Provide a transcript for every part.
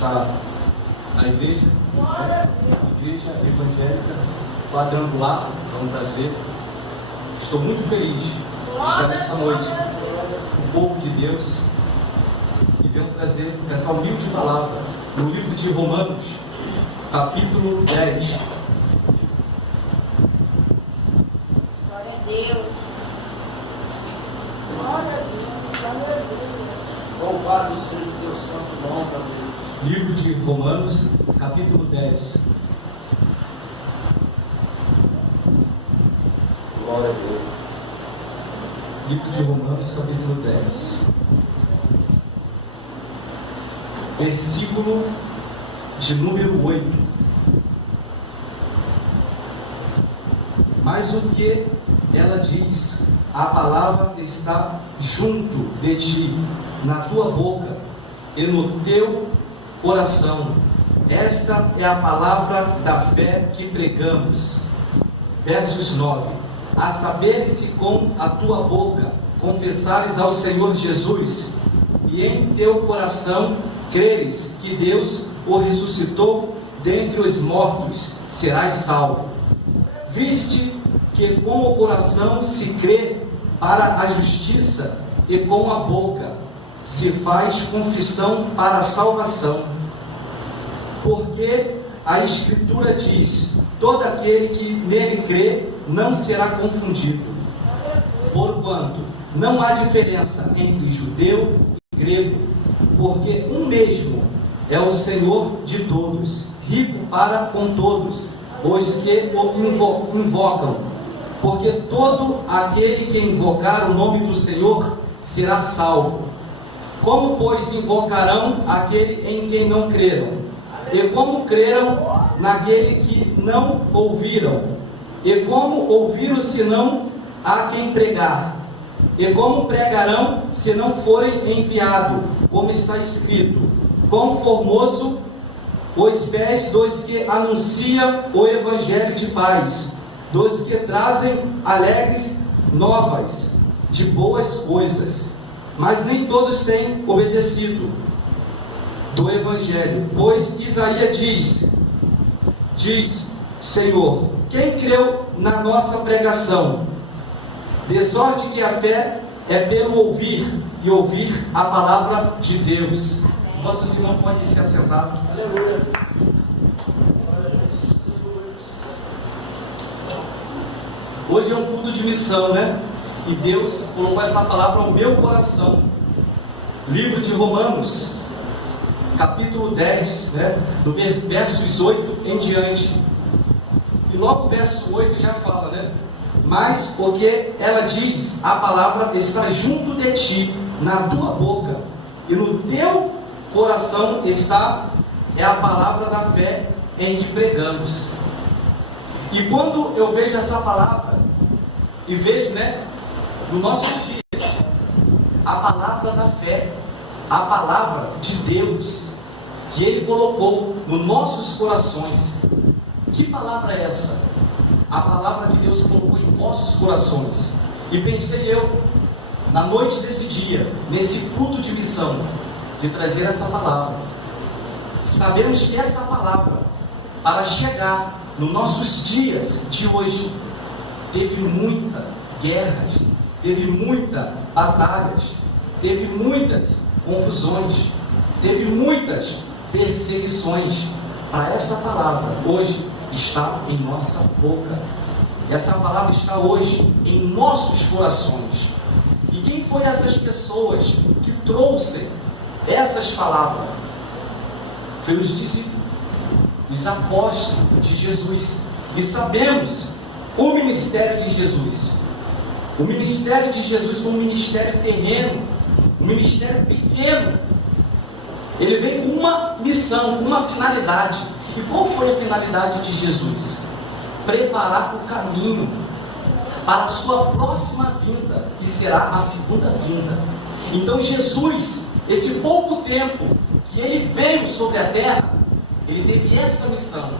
está na igreja evangélica quadrangular. É um prazer. Estou muito feliz de estar nessa noite com o povo de Deus e venho trazer essa humilde palavra no livro de Romanos, capítulo 10. Glória a Deus. Glória a Deus. Glória a Deus. Louvado seja o teu santo nome, Deus. Livro de Romanos, capítulo 10. Glória a Deus. Livro de Romanos, capítulo 10. Versículo de número 8. Mas o que ela diz, a palavra está junto de ti, na tua boca e no teu coração. Esta é a palavra da fé que pregamos. Versos 9. A saber, se com a tua boca confessares ao Senhor Jesus e em teu coração creres que Deus o ressuscitou dentre os mortos, serás salvo. Viste que com o coração se crê para a justiça e com a boca se faz confissão para a salvação. Porque a Escritura diz: todo aquele que nele crê não será confundido. Porquanto não há diferença entre judeu e grego, porque um mesmo é o Senhor de todos, rico para com todos os que o invocam. Porque todo aquele que invocar o nome do Senhor será salvo. Como, pois, invocarão aquele em quem não creram? E como creram naquele que não ouviram? E como ouviram se não há quem pregar? E como pregarão se não forem enviados? Como está escrito: quão formoso os pés dos que anunciam o evangelho de paz, dos que trazem alegres novas de boas coisas. Mas nem todos têm obedecido do evangelho, pois Isaías diz: Senhor, quem creu na nossa pregação? De sorte que a fé é pelo ouvir, e ouvir a palavra de Deus. Nossos irmãos podem se assentar. Aleluia. Hoje é um culto de missão, né? E Deus colocou essa palavra no meu coração. Livro de Romanos, capítulo 10, né? Do versos 8 em diante. E logo o verso 8 já fala, né? Mas porque ela diz, a palavra está junto de ti, na tua boca, e no teu coração está, é a palavra da fé em que pregamos. E quando eu vejo essa palavra, e vejo, né, nos nossos dias, a palavra da fé, a palavra de Deus, que Ele colocou nos nossos corações. Que palavra é essa? A palavra que Deus colocou em vossos corações. E pensei eu, na noite desse dia, nesse culto de missão, de trazer essa palavra. Sabemos que essa palavra, para chegar nos nossos dias de hoje, teve muitas guerras, teve muitas batalhas, teve muitas confusões, teve muitas perseguições. Para essa palavra hoje está em nossa boca. Essa palavra está hoje em nossos corações. E quem foram essas pessoas que trouxeram essas palavras? Foi os discípulos, os apóstolos de Jesus. E sabemos o ministério de Jesus. O ministério de Jesus foi um ministério terreno, um ministério pequeno. Ele veio com uma missão, com uma finalidade. E qual foi a finalidade de Jesus? Preparar o caminho para a sua próxima vinda, que será a segunda vinda. Então Jesus, esse pouco tempo que ele veio sobre a terra, ele teve essa missão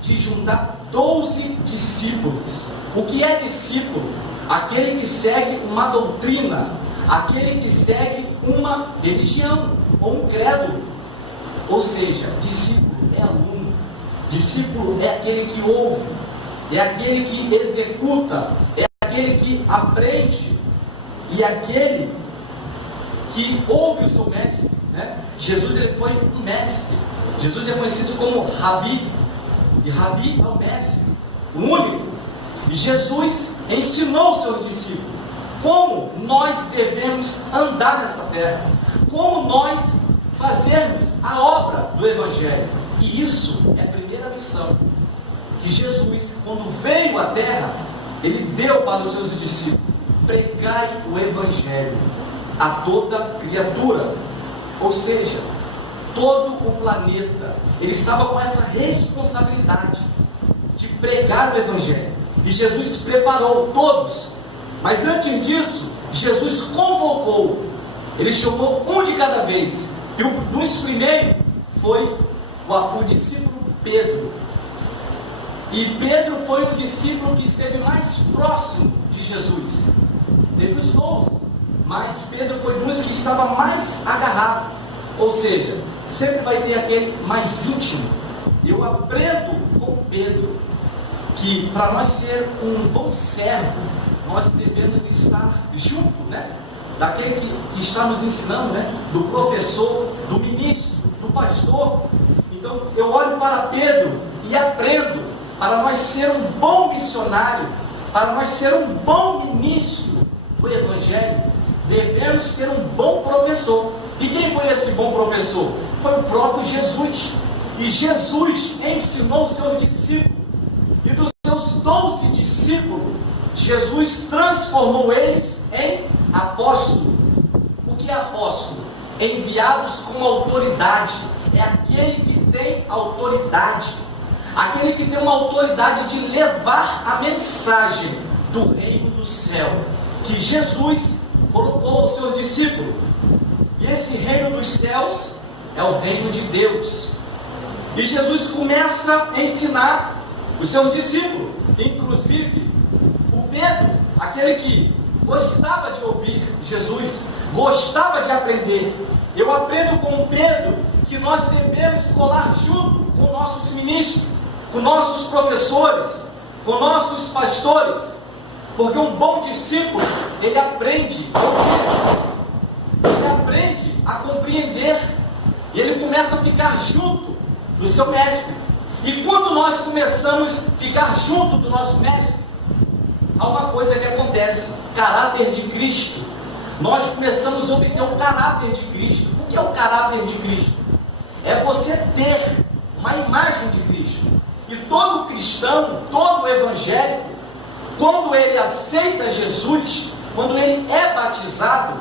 de juntar 12 discípulos. O que é discípulo? Aquele que segue uma doutrina, aquele que segue uma religião, ou um credo, Ou seja, discípulo é aluno, discípulo é aquele que ouve, é aquele que executa, é aquele que aprende e aquele que ouve o seu mestre, né? Jesus, ele foi um mestre. Jesus é conhecido como Rabi, e Rabi é o mestre, o único. E Jesus ensinou os seus discípulos como nós devemos andar nessa terra, como nós fazermos a obra do Evangelho. E isso é a primeira missão que Jesus, quando veio à terra, ele deu para os seus discípulos: pregai o Evangelho a toda criatura. Ou seja, todo o planeta, ele estava com essa responsabilidade de pregar o Evangelho. E Jesus preparou todos. Mas antes disso, Jesus convocou. Ele chamou um de cada vez. E um dos primeiros foi o discípulo Pedro. E Pedro foi o discípulo que esteve mais próximo de Jesus. Teve os 12, mas Pedro foi um dos que estava mais agarrado. Ou seja, sempre vai ter aquele mais íntimo. Eu aprendo com Pedro que para nós ser um bom servo, nós devemos estar junto, né? Daquele que está nos ensinando, né? Do professor, do ministro, do pastor. Então eu olho para Pedro e aprendo. Para nós ser um bom missionário, para nós ser um bom ministro do Evangelho, devemos ter um bom professor. E quem foi esse bom professor? Foi o próprio Jesus. E Jesus ensinou os seus discípulos. E dos seus 12 discípulos, Jesus transformou eles em apóstolos. O que é apóstolo? Enviados com autoridade. É aquele que tem autoridade. Aquele que tem uma autoridade de levar a mensagem do reino do céu, que Jesus colocou aos seus discípulos. E esse reino dos céus é o reino de Deus. E Jesus começa a ensinar os seus discípulos, inclusive o Pedro, aquele que gostava de ouvir Jesus, gostava de aprender. Eu aprendo com Pedro que nós devemos colar junto com nossos ministros, com nossos professores, com nossos pastores, porque um bom discípulo, ele aprende a ouvir, ele aprende a compreender, e ele começa a ficar junto do seu mestre. E quando nós começamos a ficar junto do nosso mestre, há uma coisa que acontece: caráter de Cristo. Nós começamos a obter o caráter de Cristo. O que é o caráter de Cristo? É você ter uma imagem de Cristo. E todo cristão, todo evangélico, quando ele aceita Jesus, quando ele é batizado,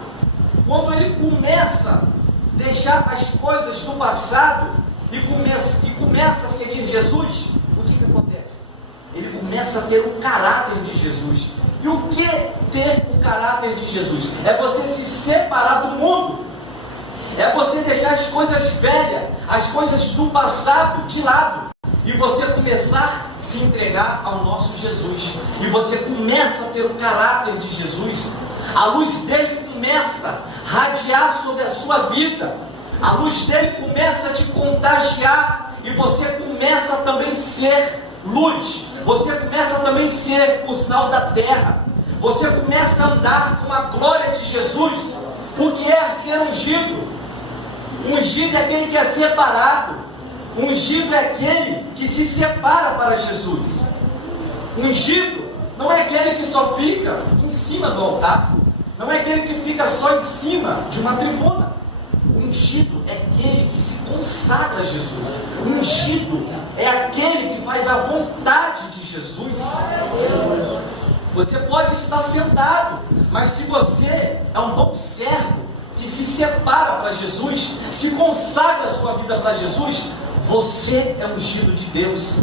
quando ele começa a deixar as coisas do passado e começa a seguir Jesus, o que acontece? Ele começa a ter o caráter de Jesus. E o que é ter o caráter de Jesus? É você se separar do mundo. É você deixar as coisas velhas, as coisas do passado de lado. E você começar a se entregar ao nosso Jesus. E você começa a ter o caráter de Jesus. A luz dele começa a radiar sobre a sua vida. A luz dele começa a te contagiar. E você começa a também ser luz. Você começa a também ser o sal da terra. Você começa a andar com a glória de Jesus. O que é ser ungido? Ungido é aquele que é separado. Ungido é aquele que se separa para Jesus. Ungido não é aquele que só fica em cima do altar. Não é aquele que fica só em cima de uma tribuna. Ungido é aquele que se consagra a Jesus. Ungido é aquele que faz a vontade de Jesus. Você pode estar sentado, mas se você é um bom servo, que se separa para Jesus, se consagra a sua vida para Jesus, você é ungido de Deus.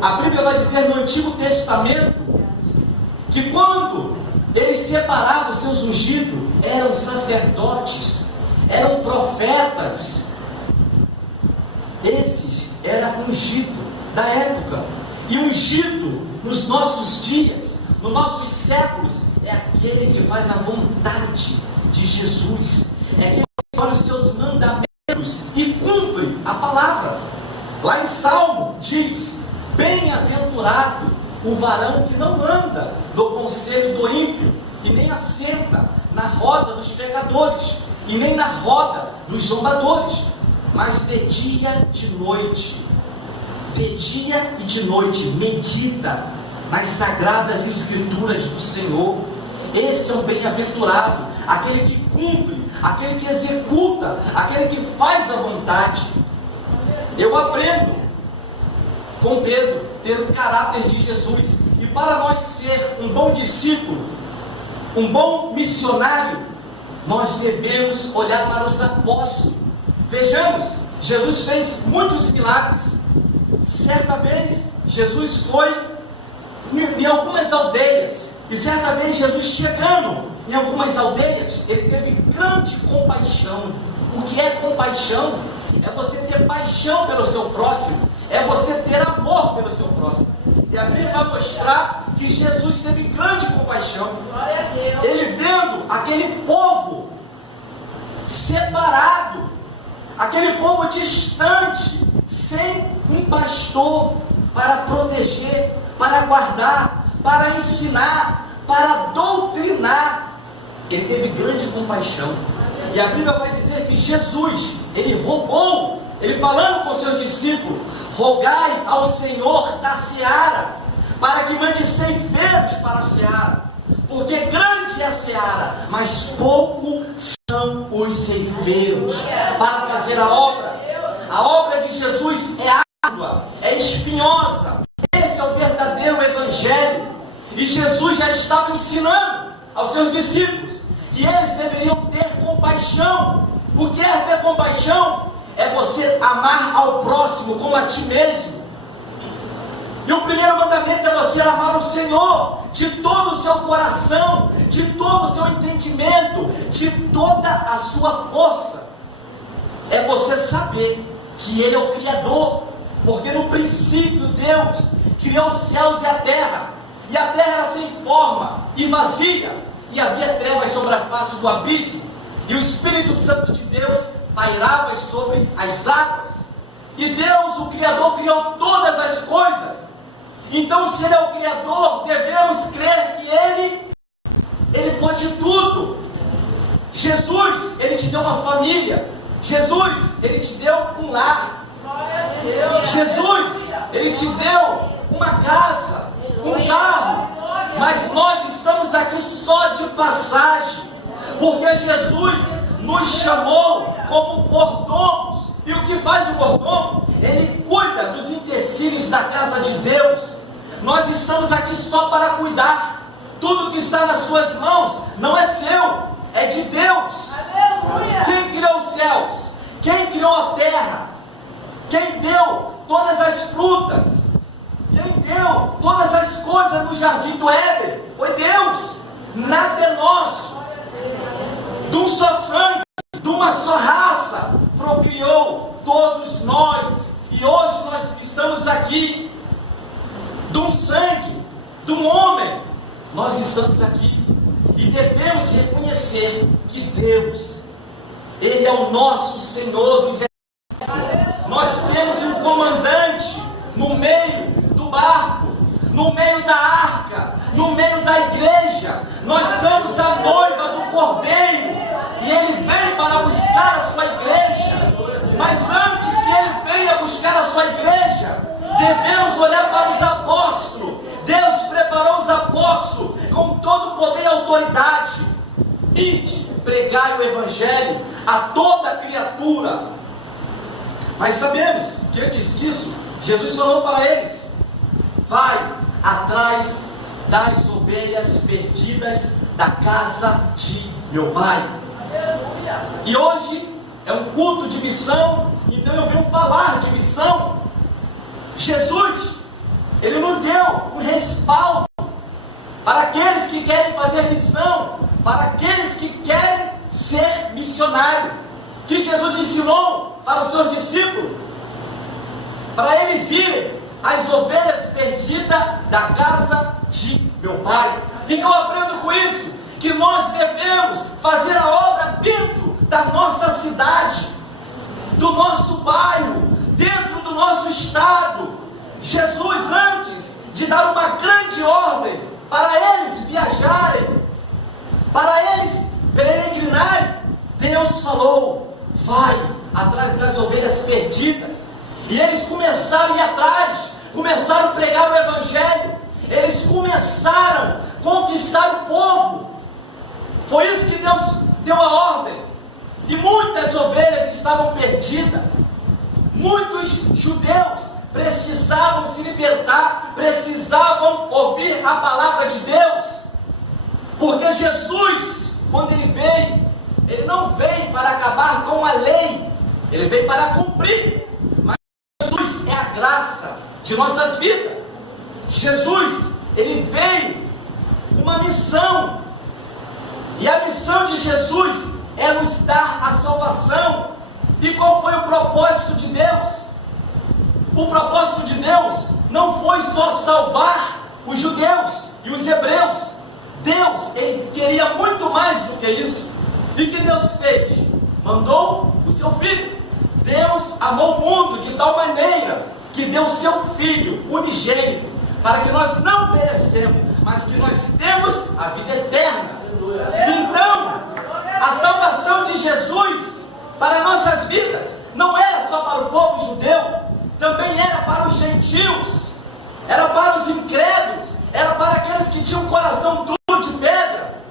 A Bíblia vai dizer no Antigo Testamento que quando ele separava os seus ungidos, eram sacerdotes, eram profetas. Esses eram ungidos da época. E ungido nos nossos dias, nos nossos séculos, é aquele que faz a vontade de Jesus. É aquele que olha os seus mandamentos e cumpre a palavra. Lá em Salmo diz: bem-aventurado o varão que não anda no conselho do ímpio, e nem assenta na roda dos pecadores, e nem na roda dos zombadores, mas de dia e de noite medita nas sagradas escrituras do Senhor. Esse é o bem-aventurado, aquele que cumpre, aquele que executa, aquele que faz a vontade. Eu aprendo com Pedro ter o caráter de Jesus, e para nós ser um bom discípulo, um bom missionário, nós devemos olhar para os apóstolos. Vejamos, Jesus fez muitos milagres. Certa vez Jesus foi em algumas aldeias, e certa vez Jesus, chegando em algumas aldeias, ele teve grande compaixão. O que é compaixão? É você ter paixão pelo seu próximo, é você ter amor pelo seu próximo. E a Bíblia vai mostrar que Jesus teve grande compaixão. Ele vendo aquele povo separado, aquele povo distante, sem um pastor para proteger, para guardar, para ensinar, para doutrinar. Ele teve grande compaixão. E a Bíblia vai dizer que Jesus, ele rogou, ele falando com o seu discípulo: rogai ao Senhor da seara, para que mande ceifeiros para a seara, porque grande é a seara, mas pouco são os ceifeiros para fazer a obra. A obra de Jesus é árdua, é espinhosa. Esse é o verdadeiro evangelho. E Jesus já estava ensinando aos seus discípulos que eles deveriam ter compaixão. O que é ter compaixão? É você amar ao próximo como a ti mesmo. E o primeiro mandamento é você amar o Senhor de todo o seu coração, de todo o seu entendimento, de toda a sua força. É você saber que Ele é o Criador, porque no princípio Deus criou os céus e a terra era sem forma e vazia, e havia trevas sobre a face do abismo, e o Espírito Santo de Deus pairava sobre as águas. E Deus, o Criador, criou todas as coisas. Então, se Ele é o Criador, devemos crer que Ele pode tudo. Jesus, Ele te deu uma família. Jesus, Ele te deu um lar. Jesus, Ele te deu uma casa, um carro. Mas nós estamos aqui só de passagem, porque Jesus nos chamou como mordomos. E o que faz o mordomo? Ele cuida dos utensílios da casa de Deus. Nós estamos aqui só para cuidar. Tudo que está nas suas mãos não é seu, é de Deus. Aleluia. Quem criou os céus? Quem criou a terra? Quem deu todas as frutas? Quem deu todas as coisas no jardim do Éden? Foi Deus. Nada é nosso. De um só sangue, de uma só raça, procriou todos nós. E hoje nós estamos aqui, de um sangue, de um homem, nós estamos aqui. E devemos reconhecer que Deus, Ele é o nosso Senhor dos exércitos. Nós temos um comandante no meio do barco, no meio da arca, no meio da igreja. Nós somos a noiva do Cordeiro, e Ele vem para buscar a sua igreja. Mas antes que Ele venha buscar a sua igreja, devemos olhar para os apóstolos. Deus preparou os apóstolos com todo o poder e autoridade. Ide, pregai o evangelho a toda criatura. Mas sabemos que antes disso, Jesus falou para eles: vai atrás das ovelhas perdidas da casa de meu pai. E hoje é um culto de missão, então eu venho falar de missão. Jesus, Ele nos deu um respaldo para aqueles que querem fazer missão, para aqueles que querem ser missionário. Que Jesus ensinou para os seus discípulos, para eles irem às ovelhas perdidas da casa de meu pai. E que eu aprendo com isso, que nós devemos fazer a obra dentro da nossa cidade. do nosso bairro, dentro do nosso estado. Jesus, antes de dar uma grande ordem para eles viajarem, para eles peregrinarem, Deus falou: vai atrás das ovelhas perdidas. E eles começaram a ir atrás, começaram a pregar o Evangelho, eles começaram a conquistar o povo. Foi isso que Deus deu a ordem. E muitas ovelhas estavam perdidas. Muitos judeus precisavam se libertar, precisavam ouvir a palavra de Deus. Porque Jesus, quando ele veio, ele não veio para acabar com a lei, ele veio para cumprir. Mas Jesus é a graça de nossas vidas. Jesus, ele veio com uma missão. E a missão de Jesus é nos dar a salvação. E qual foi o propósito de Deus? O propósito de Deus não foi só salvar os judeus e os hebreus. Deus, ele queria muito mais do que isso. E o que Deus fez? Mandou o seu filho. Deus amou o mundo de tal maneira que deu o seu filho unigênito, para que nós não perecemos, mas que nós temos a vida eterna. Então, a salvação de Jesus para nossas vidas não era só para o povo judeu, também era para os gentios, era para os incrédulos, era para aqueles que tinham um coração duro de pedra.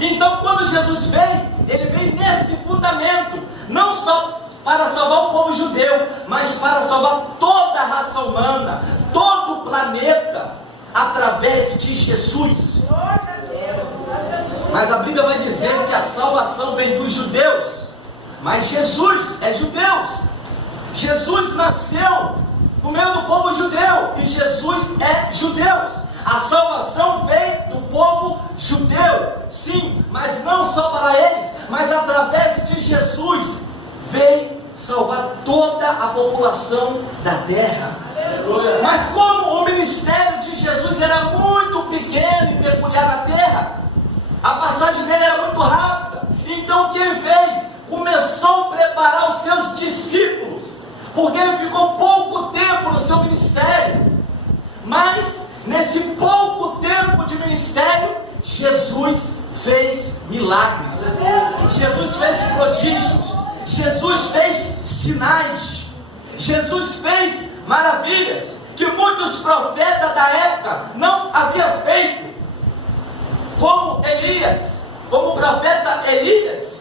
Então, quando Jesus veio, ele veio nesse fundamento, não só para salvar o povo judeu, mas para salvar toda a raça humana, todo o planeta, através de Jesus. Mas a Bíblia vai dizer que a salvação vem dos judeus, mas Jesus é judeu. Jesus nasceu no meio do povo judeu, e Jesus é judeu. A salvação vem do povo judeu, sim, mas não só para eles, mas através de Jesus veio salvar toda a população da terra. Mas como o ministério de Jesus era muito pequeno e peculiar na terra, a passagem dele era muito rápida. Então o que ele fez? Começou a preparar os seus discípulos, porque ele ficou pouco tempo no seu ministério. Mas nesse pouco tempo de ministério, Jesus fez milagres, Jesus fez prodígios, Jesus fez sinais, Jesus fez maravilhas que muitos profetas da época não haviam feito, como Elias, como o profeta Elias,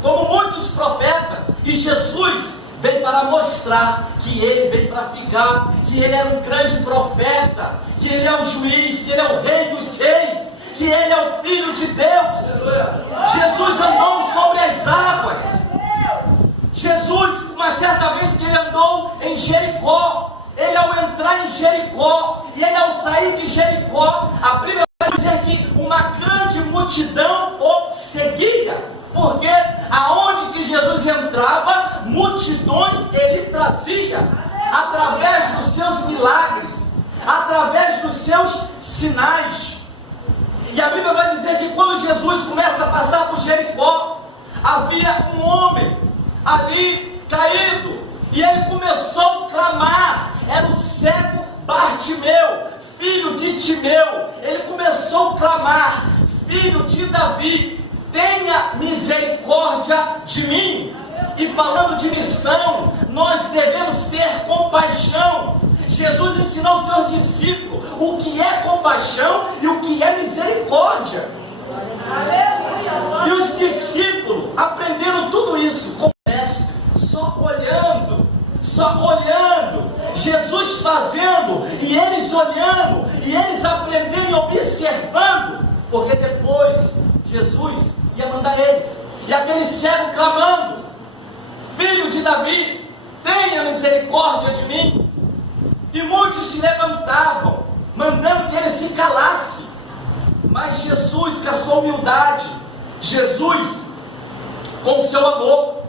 como muitos profetas. E Jesus veio para mostrar que ele veio para ficar, que ele era um grande profeta, que ele é o juiz, que ele é o rei dos reis, que ele é o Filho de Deus. Jesus andou sobre as águas. Jesus, uma certa vez que ele andou em Jericó, ele ao entrar em Jericó, e ele ao sair de Jericó, a Bíblia vai dizer que uma grande multidão o seguia, porque aonde que Jesus entrava, multidões ele trazia, através dos seus milagres, através dos seus sinais. E a Bíblia vai dizer que quando Jesus começa a passar por Jericó, havia um homem ali caído, e ele começou a clamar. Era o cego Bartimeu, filho de Timeu. Ele começou a clamar: filho de Davi, tenha misericórdia de mim. E falando de missão, nós devemos ter compaixão. Jesus ensinou aos seus discípulos o que é compaixão e o que é misericórdia. E os discípulos aprenderam tudo isso com o mestre, só olhando, Jesus fazendo, e eles olhando, e eles aprendendo e observando, porque depois Jesus ia mandar eles. E aquele cego clamando: filho de Davi, tenha misericórdia de mim. E muitos se levantavam, mandando que ele se calasse. Mas Jesus, com a sua humildade, Jesus, com o seu amor,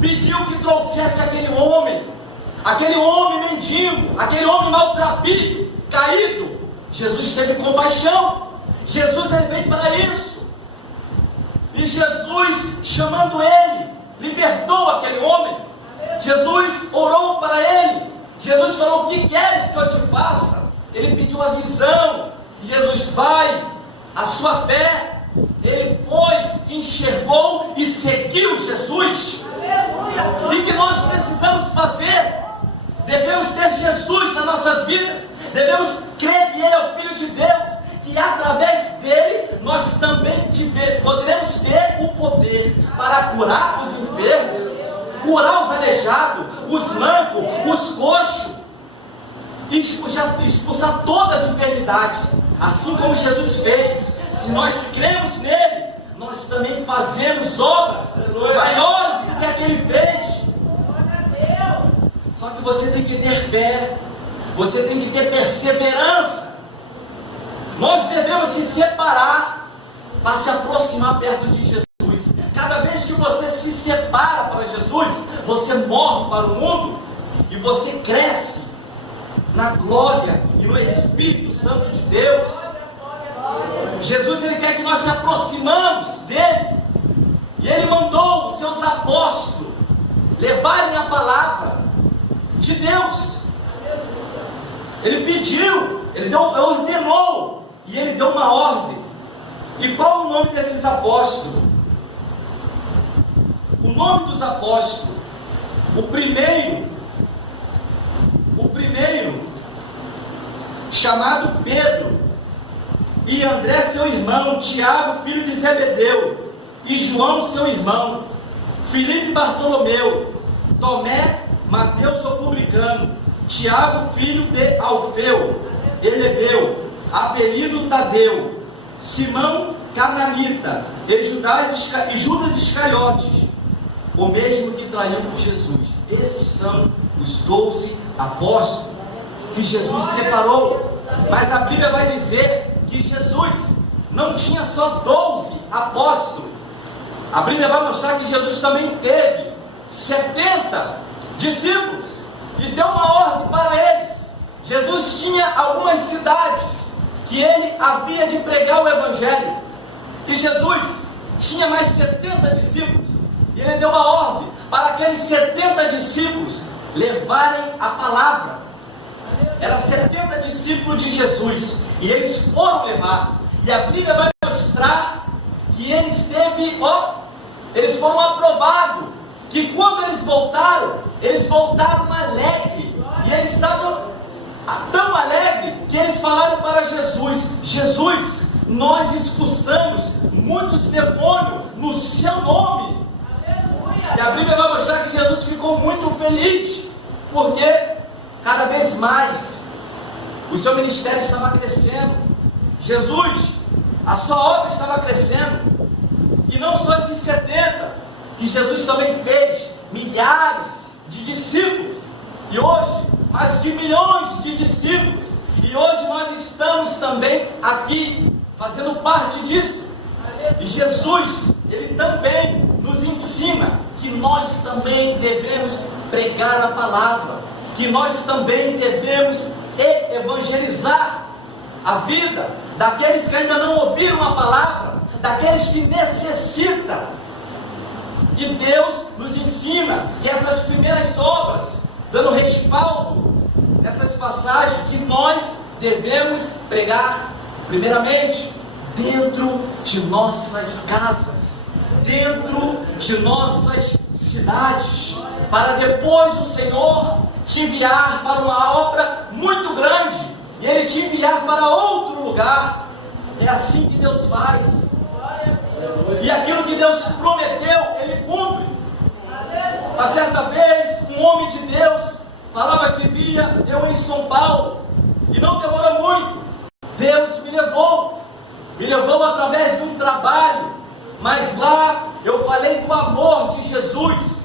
pediu que trouxesse aquele homem mendigo, aquele homem maltrapilho, caído. Jesus teve compaixão. Jesus, ele veio para isso. E Jesus, chamando ele, libertou aquele homem. Jesus orou para ele. Jesus falou: o que queres que eu te faça? Ele pediu a visão. Jesus: vai, a sua fé. Ele foi, enxergou e seguiu Jesus. E que nós precisamos fazer? Devemos ter Jesus nas nossas vidas. Devemos crer que Ele é o Filho de Deus, que através dele nós também poderemos ter o poder para curar os enfermos, curar os aleijados, os mancos, os coxos, e expulsar todas as enfermidades, assim como Jesus fez. Se nós cremos nele, nós também fazemos obras maiores do que aquele fez. Só que você tem que ter fé, você tem que ter perseverança. Nós devemos se separar para se aproximar perto de Jesus. Cada vez que você se separa para Jesus, você morre para o mundo e você cresce na glória e no Espírito Santo de Deus. Jesus, Ele quer que nós se aproximamos dele, e Ele mandou os seus apóstolos levarem a palavra de Deus. Ele pediu, Ele ordenou, e Ele deu uma ordem. E qual o nome desses apóstolos? O nome dos apóstolos, o primeiro, chamado Pedro, e André seu irmão, Tiago filho de Zebedeu, e João seu irmão, Filipe Bartolomeu, Tomé, Mateus o publicano, Tiago filho de Alfeu, Elebeu, apelido Tadeu, Simão Cananita, e Judas Iscariotes, o mesmo que traiu Jesus. Esses são os 12 apóstolos que Jesus separou. Mas a Bíblia vai dizer que Jesus não tinha só 12 apóstolos. A Bíblia vai mostrar que Jesus também teve 70 discípulos e deu uma ordem para eles. Jesus tinha algumas cidades que ele havia de pregar o Evangelho, que Jesus tinha mais 70 discípulos, e ele deu uma ordem para aqueles 70 discípulos levarem a palavra. Eram 70 discípulos de Jesus, e eles foram levar, e a Bíblia vai mostrar que eles foram aprovados, que quando eles voltaram alegres, e eles estavam tão alegres, que eles falaram para Jesus: Jesus, nós expulsamos muitos demônios no seu nome. E a Bíblia vai mostrar que Jesus ficou muito feliz, porque cada vez mais o seu ministério estava crescendo. Jesus, a sua obra estava crescendo. E não só esses 70, que Jesus também fez milhares de discípulos. E hoje, mais de milhões de discípulos. E hoje nós estamos também aqui, fazendo parte disso. E Jesus, Ele também nos ensina que nós também devemos pregar a palavra, que nós também devemos evangelizar a vida daqueles que ainda não ouviram a palavra, daqueles que necessitam. E Deus nos ensina que essas primeiras obras, dando respaldo nessas passagens, que nós devemos pregar primeiramente dentro de nossas casas, dentro de nossas cidades, para depois o Senhor te enviar para uma obra muito grande, e Ele te enviar para outro lugar. É assim que Deus faz, e aquilo que Deus prometeu, Ele cumpre. Uma certa vez, um homem de Deus falava que via eu em São Paulo, e não demorou muito, Deus me levou através de um trabalho, mas lá eu falei do amor de Jesus.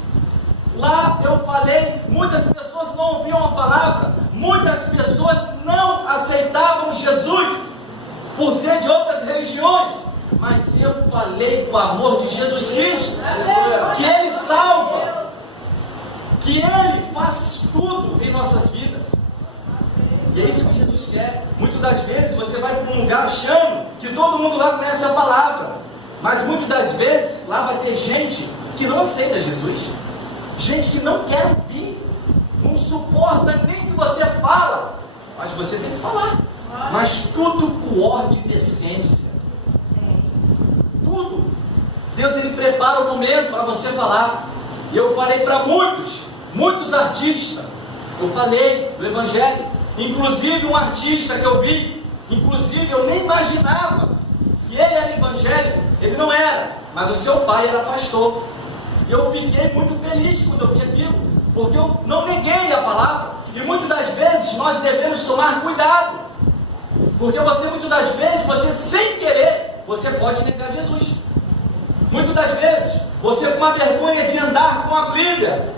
Lá eu falei, muitas pessoas não ouviam a palavra, muitas pessoas não aceitavam Jesus, por ser de outras religiões, mas eu falei do amor de Jesus Cristo, que Ele salva, que Ele faz tudo em nossas vidas. E é isso que Jesus quer. Muitas das vezes você vai para um lugar achando que todo mundo lá conhece a palavra, mas muitas das vezes lá vai ter gente que não aceita Jesus, gente que não quer ouvir, não suporta nem que você fala, mas você tem que falar, mas tudo com ordem e decência, tudo. Deus, ele prepara o momento para você falar. E eu falei para muitos artistas, eu falei do Evangelho, inclusive um artista que eu vi, inclusive eu nem imaginava que ele era evangélico, ele não era, mas o seu pai era pastor. E eu fiquei muito feliz quando eu vi aquilo, porque eu não neguei a palavra. E muitas das vezes nós devemos tomar cuidado, porque muitas das vezes, você sem querer, você pode negar Jesus. Muitas das vezes, você com a vergonha de andar com a Bíblia,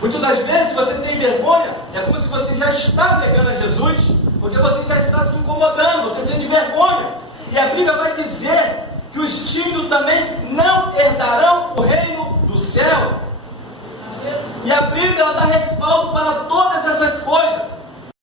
muitas das vezes você tem vergonha, é como se você já está negando a Jesus, porque você já está se incomodando, você sente vergonha. E a Bíblia vai dizer que os tímidos também não herdarão o reino do céu. E a Bíblia dá respaldo para todas essas coisas.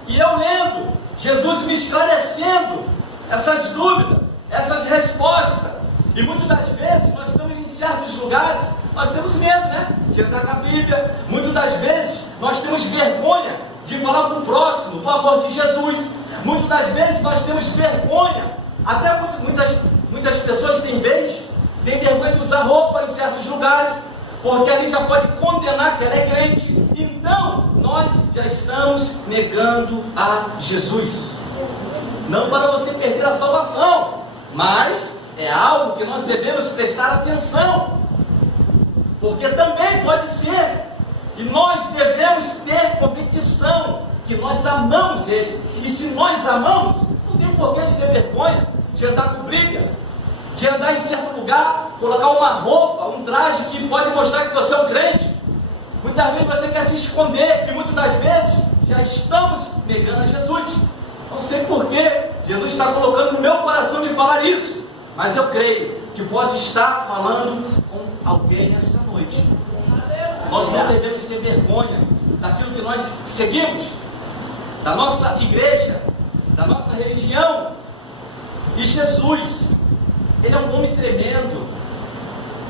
E eu lendo, Jesus me esclarecendo essas dúvidas, essas respostas. E muitas das vezes nós estamos em certos lugares, nós temos medo, né? De entrar na Bíblia. Muitas das vezes nós temos vergonha de falar para o próximo do amor de Jesus. Muitas das vezes nós temos vergonha, até muitas pessoas têm vergonha de usar roupa em certos lugares, porque ali já pode condenar que ela é crente. Então nós já estamos negando a Jesus. Não para você perder a salvação, mas é algo que nós devemos prestar atenção, porque também pode ser, e nós devemos ter convicção que nós amamos Ele. E se nós amamos, não tem porquê de ter vergonha de andar com briga, de andar em certo lugar, colocar uma roupa, um traje que pode mostrar que você é um crente. Muitas vezes você quer se esconder, e muitas das vezes já estamos negando a Jesus. Não sei porquê Jesus está colocando no meu coração de falar isso, mas eu creio que pode estar falando com alguém nesta noite. Nós não devemos ter vergonha daquilo que nós seguimos, da nossa igreja, da nossa religião. E Jesus, Ele é um homem tremendo.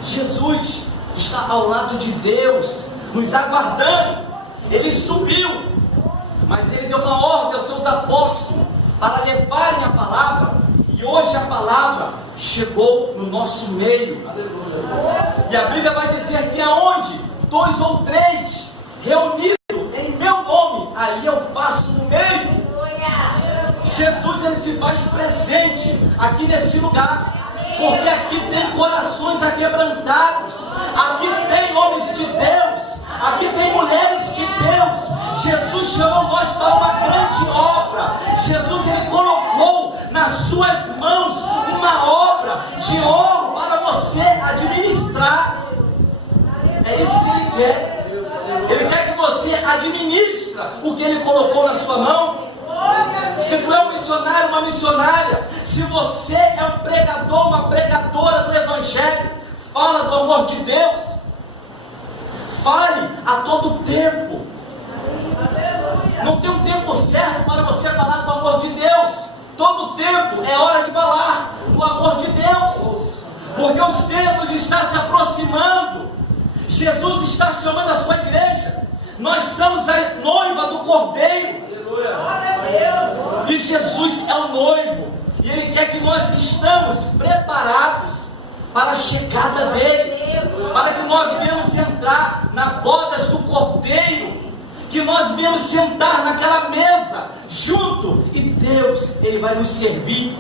Jesus está ao lado de Deus, nos aguardando. Ele subiu, mas Ele deu uma ordem aos seus apóstolos para levarem a palavra. E hoje a palavra chegou no nosso meio. Aleluia. E a Bíblia vai dizer que aonde 2 ou 3 reunidos em meu nome, aí eu faço no meio. Jesus, Ele se faz presente aqui nesse lugar, porque aqui tem corações aquebrantados, aqui tem homens de Deus, aqui tem mulheres de Deus. Jesus chamou nós para uma grande obra. Jesus, Ele colocou nas suas mãos uma obra de ouro para você administrar. É isso que Ele quer. Ele quer que você administra o que Ele colocou na sua mão. Se tu é um missionário, uma missionária, se você é um pregador, uma pregadora do Evangelho, fala do amor de Deus, fale a todo tempo. Não tem um tempo certo para você falar do amor de Deus. Todo tempo é hora de falar do amor de Deus, porque os tempos estão se aproximando. Jesus está chamando a sua igreja. Nós somos a noiva do Cordeiro. E Jesus é o noivo, e Ele quer que nós estamos preparados para a chegada dEle, para que nós venhamos entrar na bodas do Cordeiro, que nós venhamos sentar naquela mesa junto, e Deus, Ele vai nos servir.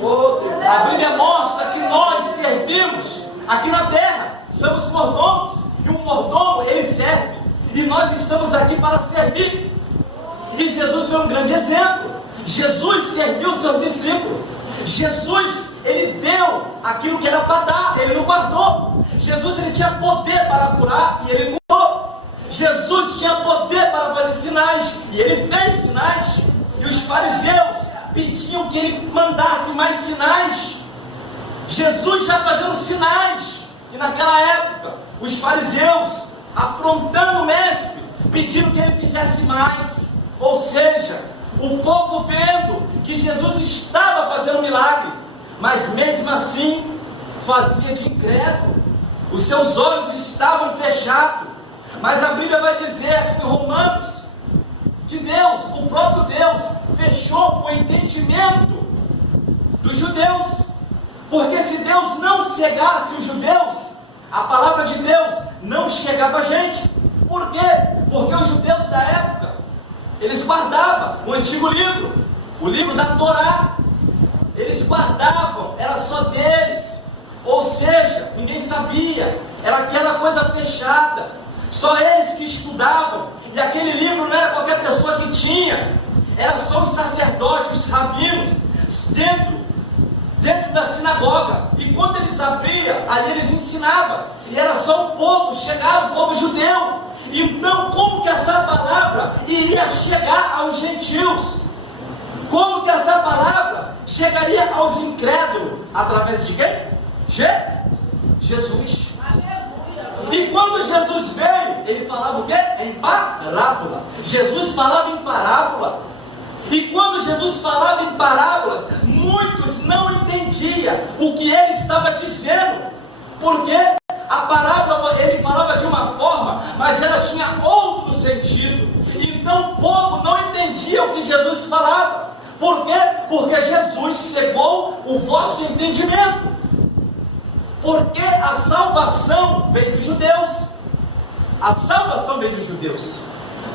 A Bíblia mostra que nós servimos aqui na terra, somos mordomos, e o mordomo, ele serve, e nós estamos aqui para servir. E Jesus foi um grande exemplo. Jesus serviu os seus discípulos. Jesus, Ele deu aquilo que era para dar, Ele não guardou. Jesus, Ele tinha poder para curar, e Ele curou. Jesus tinha poder para fazer sinais, e Ele fez sinais. E os fariseus pediam que Ele mandasse mais sinais. Jesus já fazendo sinais. E naquela época, os fariseus, afrontando o mestre, pediram que Ele fizesse mais. Ou seja, o povo vendo que Jesus estava fazendo milagre, mas mesmo assim fazia de incrédulo. os seus olhos estavam fechados. Mas a Bíblia vai dizer aqui em Romanos que Deus, o próprio Deus, fechou o entendimento dos judeus. Porque se Deus não cegasse os judeus, a palavra de Deus não chegava a gente. Por quê? Porque os judeus da época, eles guardavam o antigo livro, o livro da Torá. Eles guardavam, era só deles. Ou seja, ninguém sabia, era aquela coisa fechada, só eles que estudavam. E aquele livro não era qualquer pessoa que tinha, era só os sacerdotes, os rabinos, dentro da sinagoga. E quando eles abriam, ali eles ensinavam, e era só um povo, chegava o povo judeu. Então como que essa palavra iria chegar aos gentios? Como que essa palavra chegaria aos incrédulos? Através de quem? Jesus. E quando Jesus veio, ele falava o quê? Em parábola. Jesus falava em parábola. E quando Jesus falava em parábolas, muitos não entendiam o que ele estava dizendo. Porque a parábola ele falava de uma forma, mas ela tinha outro sentido. Então o povo não entendia o que Jesus falava. Por quê? Porque Jesus cegou o vosso entendimento. Porque a salvação veio dos judeus. A salvação veio dos judeus.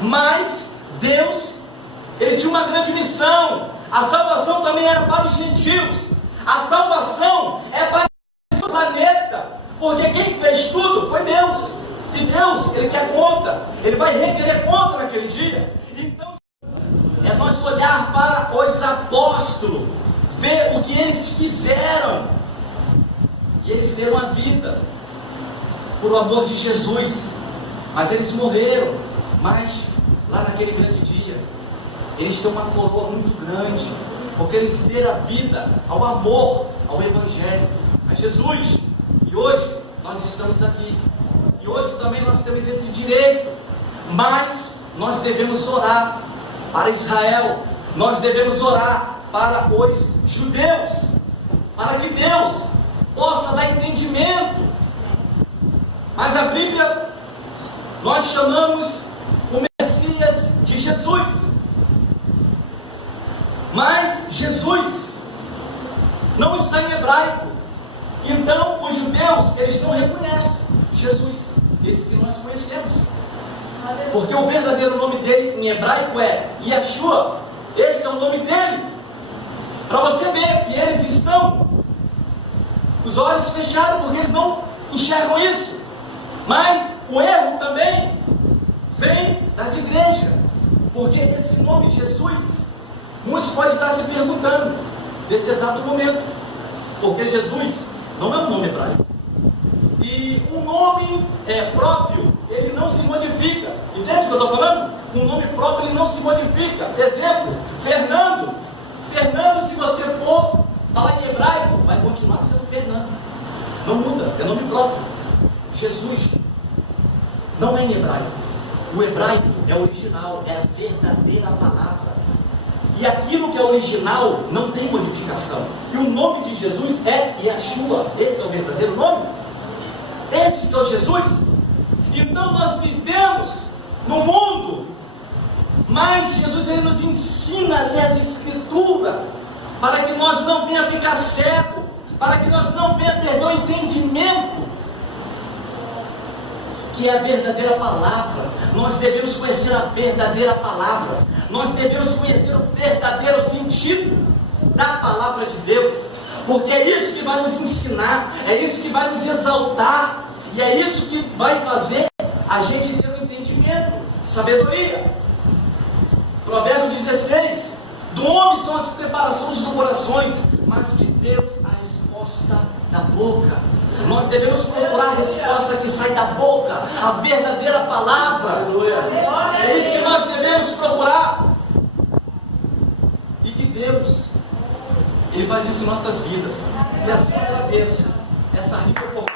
Mas Deus, ele tinha uma grande missão. A salvação também era para os gentios. A salvação é para o planeta. Porque quem fez tudo foi Deus. E Deus, ele quer conta. Ele vai requerer conta naquele dia. Então, é nós olhar para os apóstolos, ver o que eles fizeram. E eles deram a vida por o amor de Jesus. Mas eles morreram. Mas lá naquele grande dia, eles têm uma coroa muito grande, porque eles deram a vida ao amor, ao Evangelho, a Jesus. E hoje nós estamos aqui. E hoje também nós temos esse direito. Mas nós devemos orar para Israel. Nós devemos orar para os judeus, para que Deus possa dar entendimento. Mas a Bíblia, nós chamamos o Messias de Jesus. Mas Jesus não está em hebraico. Então os judeus, eles não reconhecem Jesus, esse que nós conhecemos. Porque o verdadeiro nome dele em hebraico é Yeshua. Esse é o nome dele. Para você ver que eles estão os olhos fechados, porque eles não enxergam isso. Mas o erro também vem das igrejas. Porque esse nome Jesus, muitos podem estar se perguntando nesse exato momento. Porque Jesus não é um nome hebraico. E um nome próprio, ele não se modifica. Entende o que eu estou falando? Um nome próprio, ele não se modifica. Exemplo, Fernando. Fernando, se você for falar em hebraico, vai continuar sendo Fernando. Não muda, é nome próprio. Jesus não é em hebraico. O hebraico é original, é a verdadeira palavra. E aquilo que é original não tem modificação. E o nome de Jesus é Yeshua. Esse é o verdadeiro nome. Esse que é o Jesus. Então nós vivemos no mundo, mas Jesus ele nos ensina a ler as Escrituras, para que nós não venha ficar cego, para que nós não venha perder o entendimento, que é a verdadeira palavra. Nós devemos conhecer a verdadeira palavra, nós devemos conhecer o verdadeiro sentido da palavra de Deus, porque é isso que vai nos ensinar, é isso que vai nos exaltar, e é isso que vai fazer a gente ter um entendimento, sabedoria. Provérbio 16: do homem são as preparações do coração, mas de Deus a resposta da boca. Nós devemos procurar a resposta que sai da boca, a verdadeira palavra. É isso que nós devemos procurar. E que Deus, ele faz isso em nossas vidas. E assim eu agradeço essa rica oportunidade.